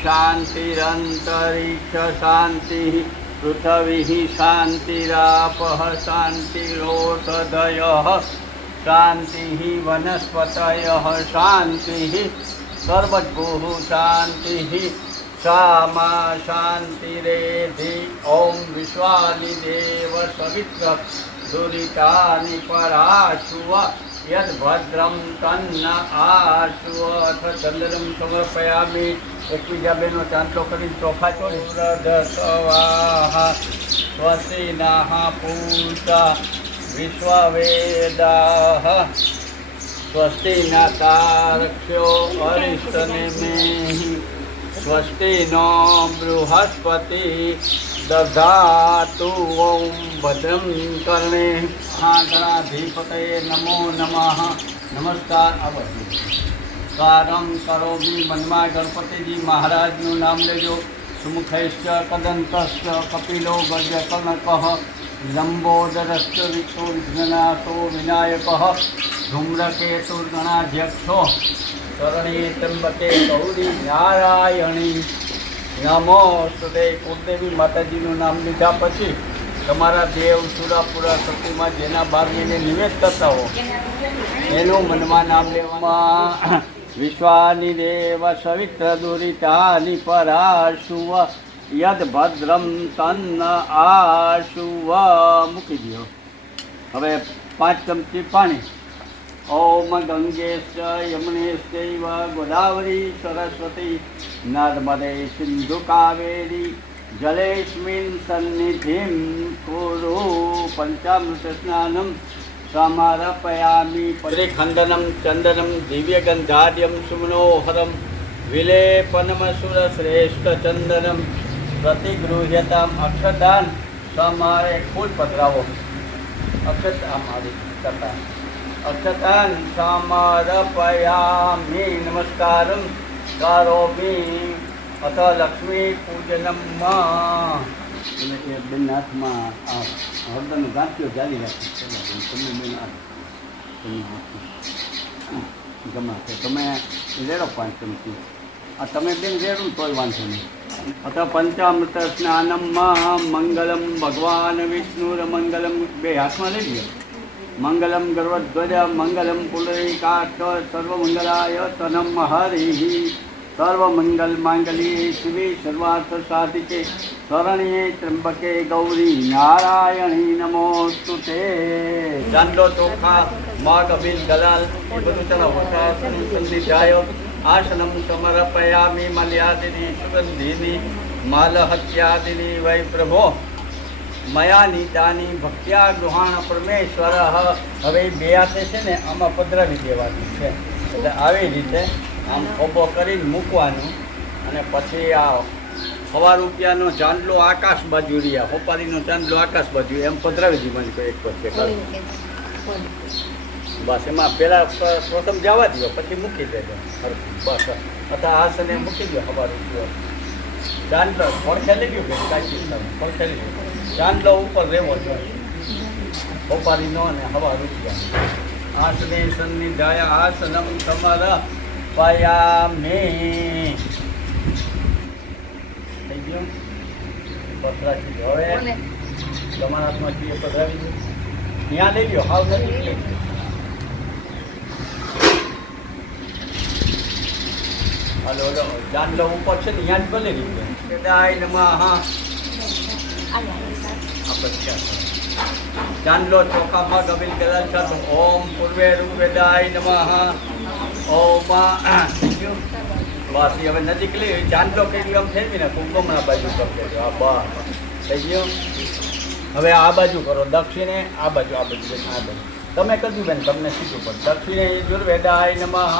शांतिरंतरिक्ष शांति पृथ्वी शांतिरापः शांतिरोषधयः शांति वनस्पतयः शांति सर्वभूः शांति सामा शांतिरेधि ओम विश्वादिदेव सवित्र दुरितानि पराशुव यद्भद्रं तन्न आशु अथ चंद्रम समर्पयामि। एकबीजा बेनो चांदलो करीने ચોખા ચોરી સ્વાહા સ્વસ્તિ નઃ પૂષા વિશ્વવેદાઃ સ્વસ્તિ ન તારક્ષ્યો અરિષ્ટનેમિઃ સ્વસ્તિ નો બૃહસ્પતિ દધાતુ ઓમ ભદ્રં કર્ણે ગણાધિપતये નમો નમઃ। નમસ્કાર। આવજો કારમ કરોમિ મનમાં ગણપતિજી મહારાજનું નામ લેજો। સુમુખૈશ્ચ કદંતશ્ચ કપિલો ગજકર્ણકઃ લંબોદરશ્ચ વિષ્ણુ વિઘ્નનાશો વિનાયકઃ ધૂમ્રકેતુર્ગણાધ્યક્ષો શરણે ત્ર્યંબકે ગૌરી નારાયણી નમોસ્તુતે। કુળદેવી માતાજીનું નામ લીધા પછી તમારા દેવ સુરાપુરા શક્તિમાં જેના 12 મહિને નિવેદ કરતા હો એનું મનમાં નામ લેવામાં। વિશ્વાનિ દેવ સવિત્ર દુરિતાનિ પરાશુવ યદ્ભદ્રમ તન્ન આશુવ મૂકી દો। હવે 5 ચમચી પાણી। ઓમ ગંગેશ યમુનેશ્ચૈવ ગોદાવરી સરસ્વતી નર્મદે સિંધુ કાવેરી જલેસ્મિન સન્નિધિં કુરુ પંચામૃત સ્નાનમ સમર્પયામિ। પરિખંડનમ ચંદનમ દિવ્યગંધાઢ્યમ સુમનોહરમ વિલેપનમસુરશ્રેષ્ઠ ચંદનમ પ્રતિગૃહ્યતામ। અક્ષરદાન સમારે ફૂલ પધરાવો। અક્ષતાન સમર્પયામિ। નમસ્કારમ કરોમિ અથ લક્ષ્મી પૂજનમ। બેન હાથમાં હળદરનો ગાંઠિયો જાળી રાખી ગમે છે તમે રેડો 5 ચમચી। આ તમે બેન રેડું તોય વાંધો નહીં। અથ પંચામૃત સ્નાનમ મંગલમ ભગવાન વિષ્ણુર્મંગલમ। 2 હાથમાં લઈ લો। મંગલમ ગર્વધ્વજ મંગલમ પુલરીકાક્ષ સર્વમંગલાય તનમ હરિ સર્વમંગલ માંગલ્યે શિવે સર્વાર્થ સાધિકે શરણ્યે ત્ર્યંબકે ગૌરી નારાયણી નમોસ્તુતે। ચાંદલો ચોખા મગ અબીલ ગલાલ એ બધું ચલાવો। સંધિજાય આસનમ સમર્પયામિ। મલ્યાદિની સુગંધિની માલહત્યાદિની વૈ પ્રભો મયા નીતાની ભક્ત્યા ગૃહાણ પરમેશ્વર। હવે 2 હાથે છે ને આમાં પધરાવી દેવાનું છે। એટલે આવી રીતે આમ ખોબો કરીને મૂકવાનું અને પછી આ 1.5 રૂપિયાનો ચાંદલો આકાશ બાજુ રહ્યા હોપારીનો ચાંદલો આકાશ બાજુ એમ પધરાવી દીધી કોઈ એક પછી બસ। એમાં પહેલાં પ્રથમ જવા દો પછી મૂકી દેજો બસ। અથવા આસને મૂકી દો 1.5 રૂપિયો ચાંદલો પડખે લઈ ગયું કે કાચી પડખે લઈ ગયું ચાંદલો ઉપર રહેવો જોઈએ હોપારીનો અને 1.5 રૂપિયા। આસને સન્નિધાય આસનમ સમર્પયામિ। થઈ ગયું બસ રાખી દો। હવે તમારા હાથમાં છીએ પધરાવી દો। ત્યાં લઈ લો હાવ નથી લઈ લો। હાલો હાલો ચાંદલો ઉપર છે ને ત્યાં જ ભલે રીતે દાય નમઃ। ચાંદલો ચોખા મગ અબીલ ગલાલ સર્વ ઓમ પૂર્વે રૂપેદાય નમઃ। ઓમ બસ એ હવે નજીક લઈ ચાંદલો કેટલી આમ ફેરવીને કુંકુમના બાજુ કરી દેજો. આ બસ થઈ ગયું. હવે આ બાજુ કરો, દક્ષિણે આ બાજુ આ બાજુ. તમે કીધું બેન તમને સીધું પણ દક્ષિણે યજુર્વેદાય નમઃ.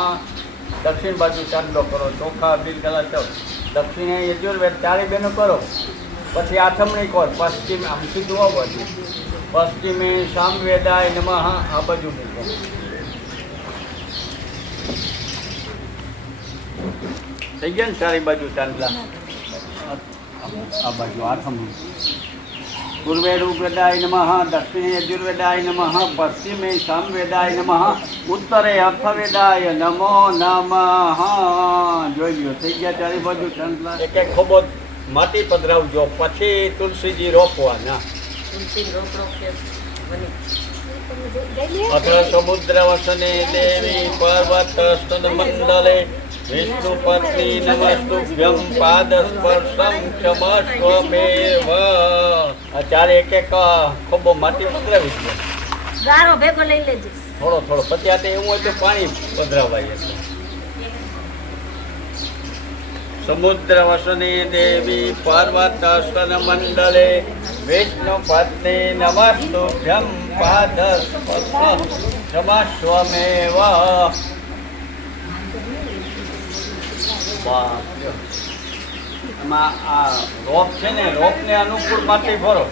દક્ષિણ બાજુ ચાંદલો કરો, ચોખા બિલગલા ચો. દક્ષિણે યજુર્વેદ ચારે બેનો કરો. પછી આથમણી કરો. પશ્ચિમ આમ સીધું આ બાજુ. પશ્ચિમે સામવેદાય નમઃ. આ બાજુ મૂકો. થઈ ગયા ને ચારે બાજુ ચાંદલા. આ બાજુ આથમણી. પૂર્વે ઋગ્વેદાય નમઃ, દક્ષિણે યજુર્વેદાય નમઃ, પશ્ચિમે સામવેદાય નમઃ, ઉત્તરે અથર્વવેદાય નમો નમઃ. જોઈ લ્યો થઈ ગયા ચારે બાજુ ચાંદલા. એક એક ખોબો માટી પધરાવજો. પછી તુલસીજી રોપવાના. અથ સમુદ્ર વસને દેવી પર્વત સ્તન મંડલે વિષ્ણુ પત્ની નમસ્તુભ્યમ પાદ સ્પર્શમ ક્ષમસ્વમેવ. આ ચારે એક એક ખોબો માટી પધરાવી દો. ગારો ભેગો લઈ લેજે થોડો થોડો. પછી આ એવું હોય તો પાણી પધરાવાય. સમુદ્ર વસને દેવી પર્વત સ્તન મંડલે વિષ્ણુ પત્ની નમસ્તુભ્યમ પાદ સ્પર્શમ ક્ષમસ્વમેવ. એમાં આ રોપ છે ને, રોપને અનુકૂળ માટી ભરો.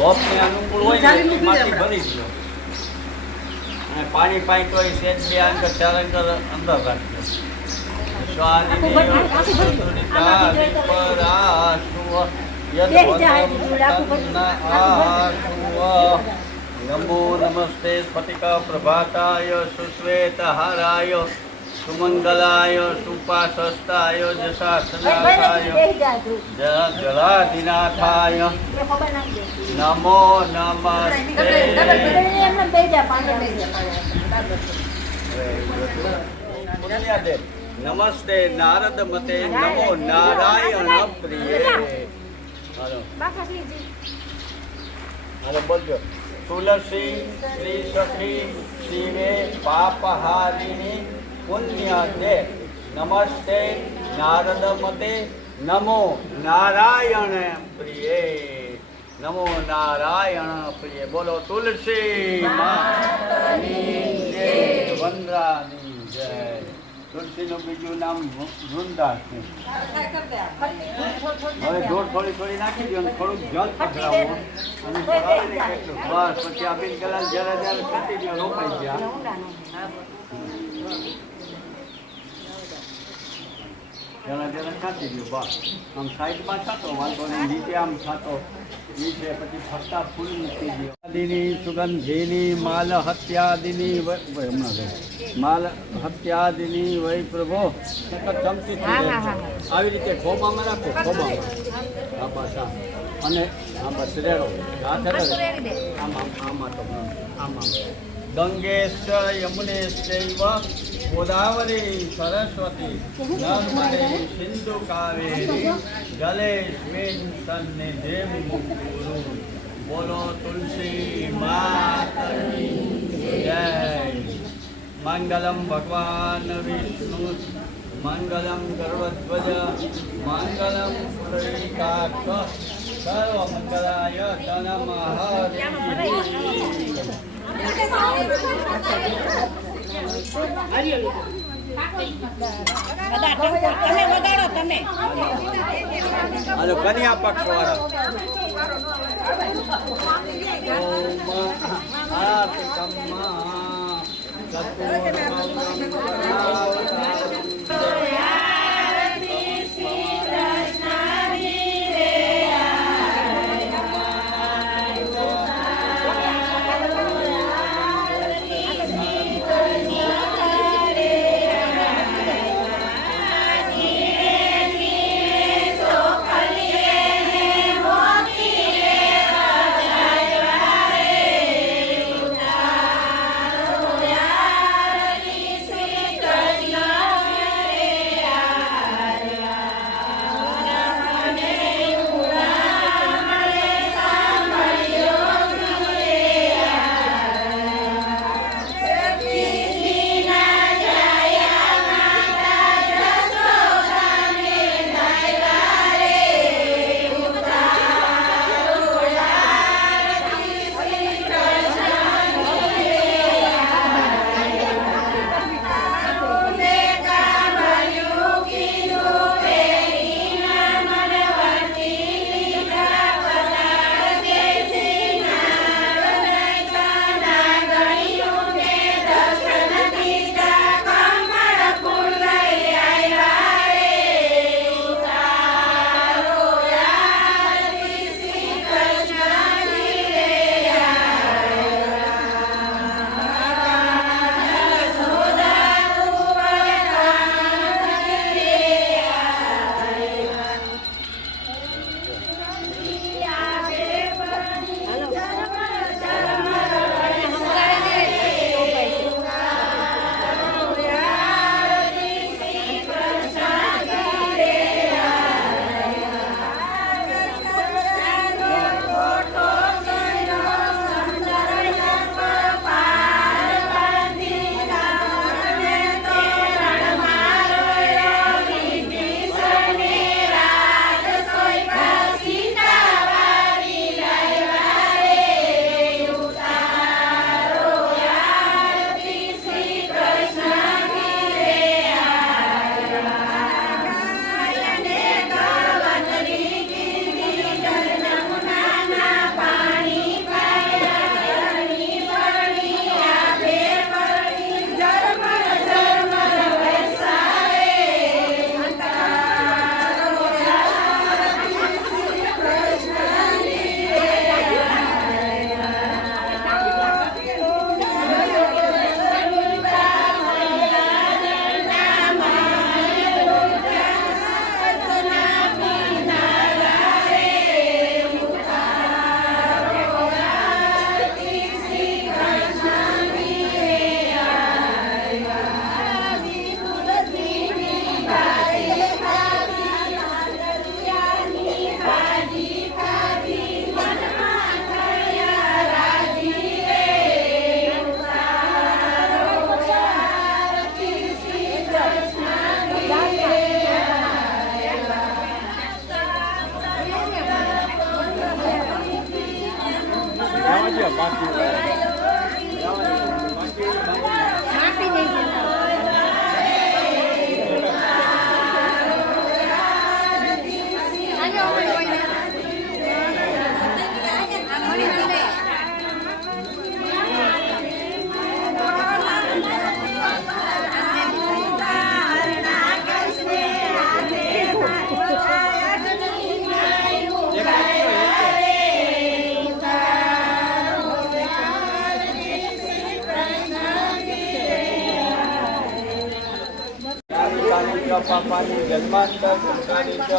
રોપને અનુકૂળ હોય ને એ માટી ભરી દો. અને પાણી પાઈ તો સેજ બે અંકર ચાર અંકર અંદર રાખજો. નમો નમસ્તે સ્ફટિકા પ્રભાતાય સુશ્વેતહારાય સુમંગલાય સુપાસસ્તાય જશાસનાથાય જલાધિનાથાય નમો નમસ્તે. નમસ્તે નારદ મતે નમો નારાયણ પ્રિય. હાલો બોલજો. તુલસી શ્રી સખી શિવે પાપહારિણી પુણ્ય દે નમસ્તે નારદ મતે નમો નારાયણ પ્રિય. નમો નારાયણ પ્રિય. બોલો તુલસી માતાની જય, વંદરાની જય. તુલસીનું બીજું નામ વૃંદા છે. હવે દોડ થોડી થોડી નાખી દો અને થોડુંક જલ પધરાવો અને પધરાવીને કેટલું બસ. પછી આ બિન કલાલ જરા જરા છાંટી દો, રોપાઈ ગયા. જરા જરા છાંટી દો બસ. આમ સાઈડમાં છાંટો, વાંધો નહીં. નીચે આમ છાંટો. નીચે પછી ફરતા ફૂલ મૂકી દો. આદિની સુગંધિની માલ હત્યાદિની હમણાં માલ હત્યાદિની વય પ્રભો ચમચી આવી રીતે ખોબામાં રાખો. ખોબામાં આ પાછા અને આ બસ રેડો. આમ આમાં તો આમાં ગંગેશ યમુનેશ્ચૈવ ગોદાવરી સરસ્વતી નર્મદે સિંધુ કાવેરી જલેસ્મિન સન્નિધિં કુરુ. બોલો તુલસી માતની જય. મંગલમ ભગવાન વિષ્ણુ મંગલમ ગરુડધ્વજ મંગલમ પુંડરીકાક્ષ સર્વમંગલાય નમઃ. હાલો કન્યા પક્ષ વાળા. ભૂતાની ચ પાપાની જન્માંતર સંસારી ચ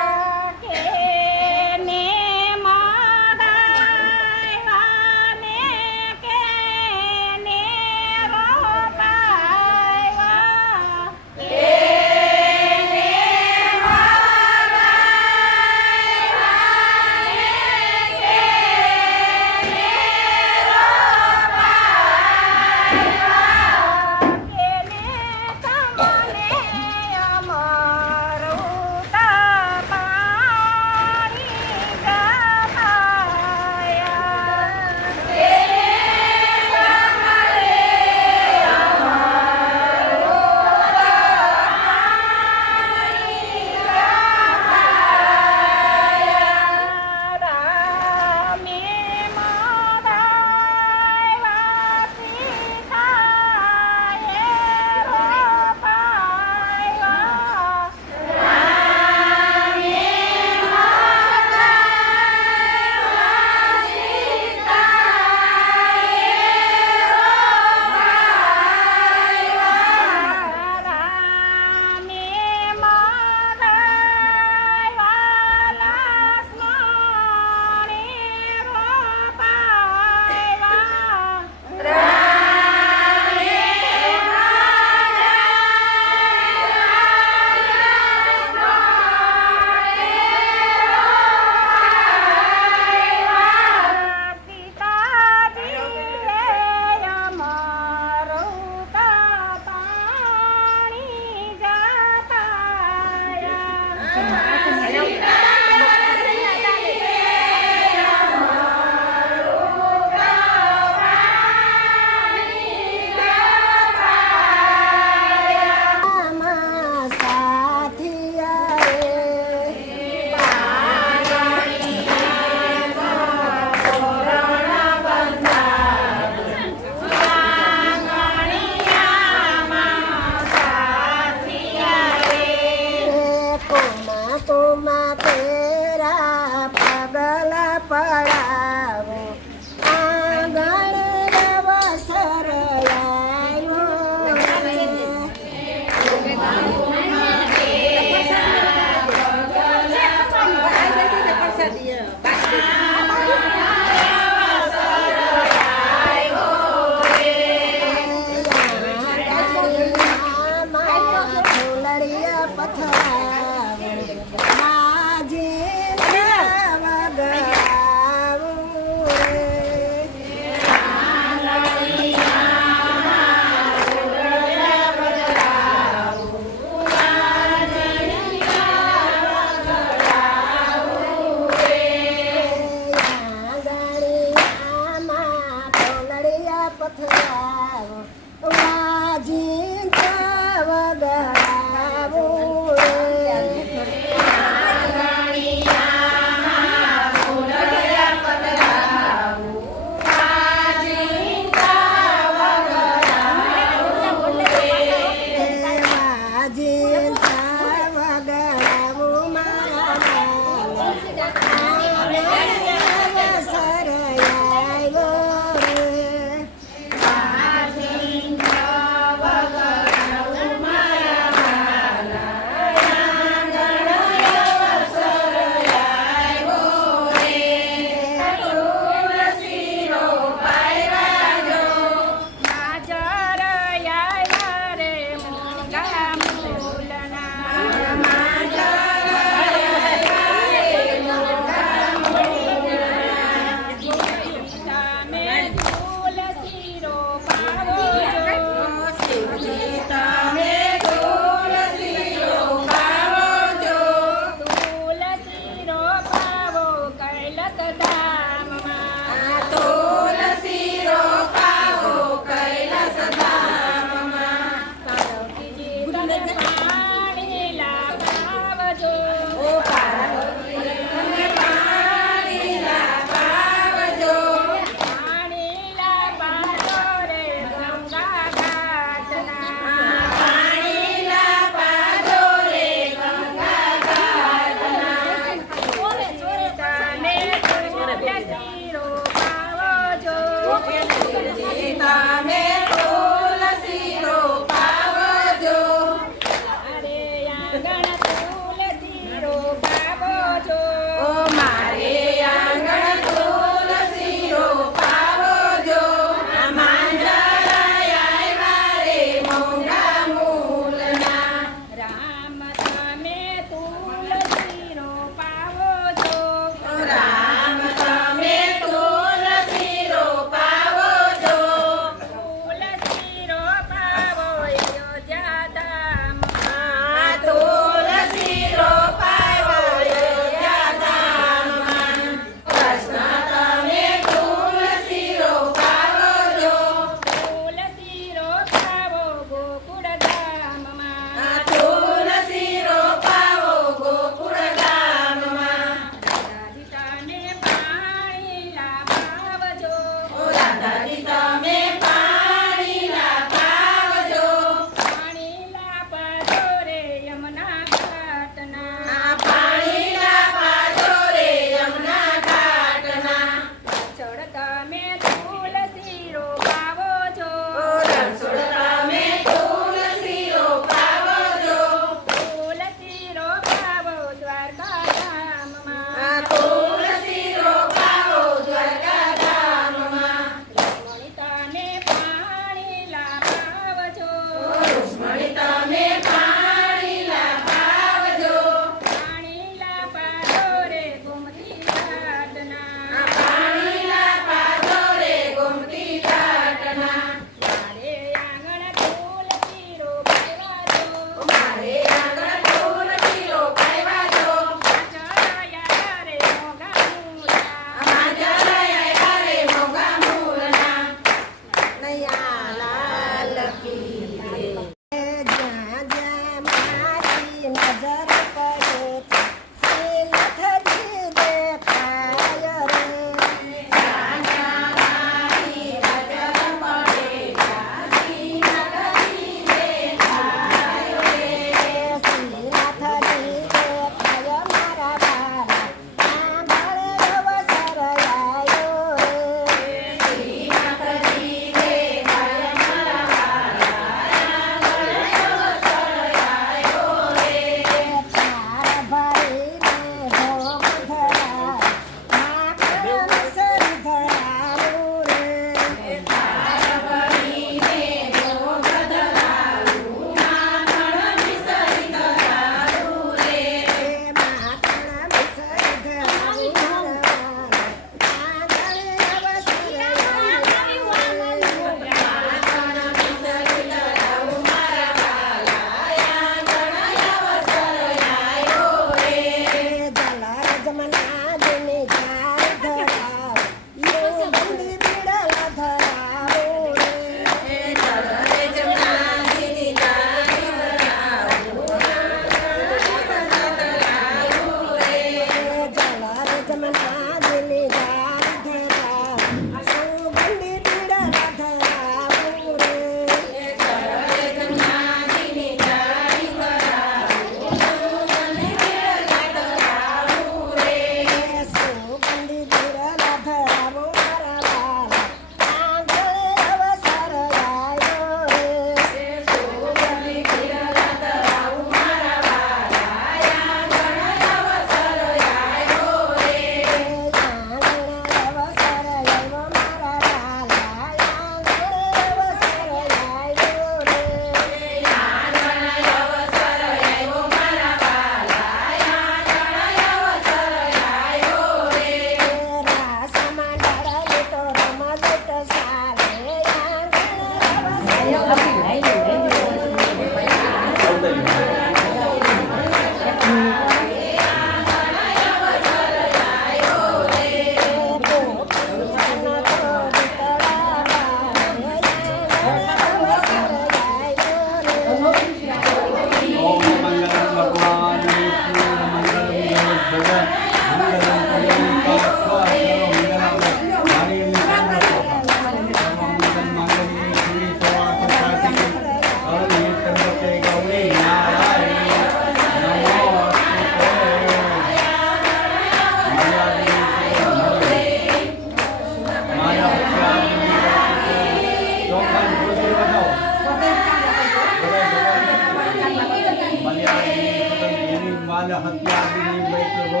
मालहत्यादिनी वै प्रभो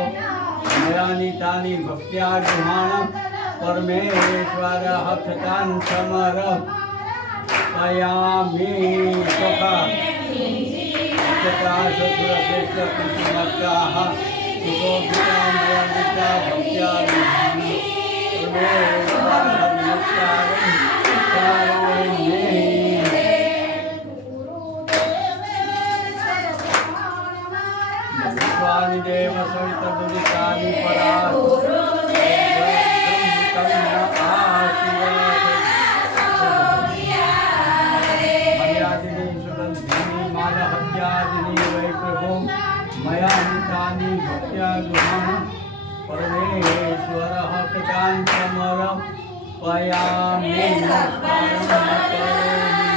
मयानितानि भक्त्या गृहाण परमेश्वर हक्षतान् समर्पयामि तथा ससुरश्रेष्ठ कुसुमक्ताः सुगोभिता मयानिता भक्त्या गृहाण परमेश्वर हक्षतान् स्वामी देव सवित दुरितानि पराः मर्यादिनी सुगन्धिनी मालहत्यादिनी वै प्रभो मया नितानि भक्त्या गृहाण परमेश्वरः कृतान् समर्पयामि नमस्कारं करोमि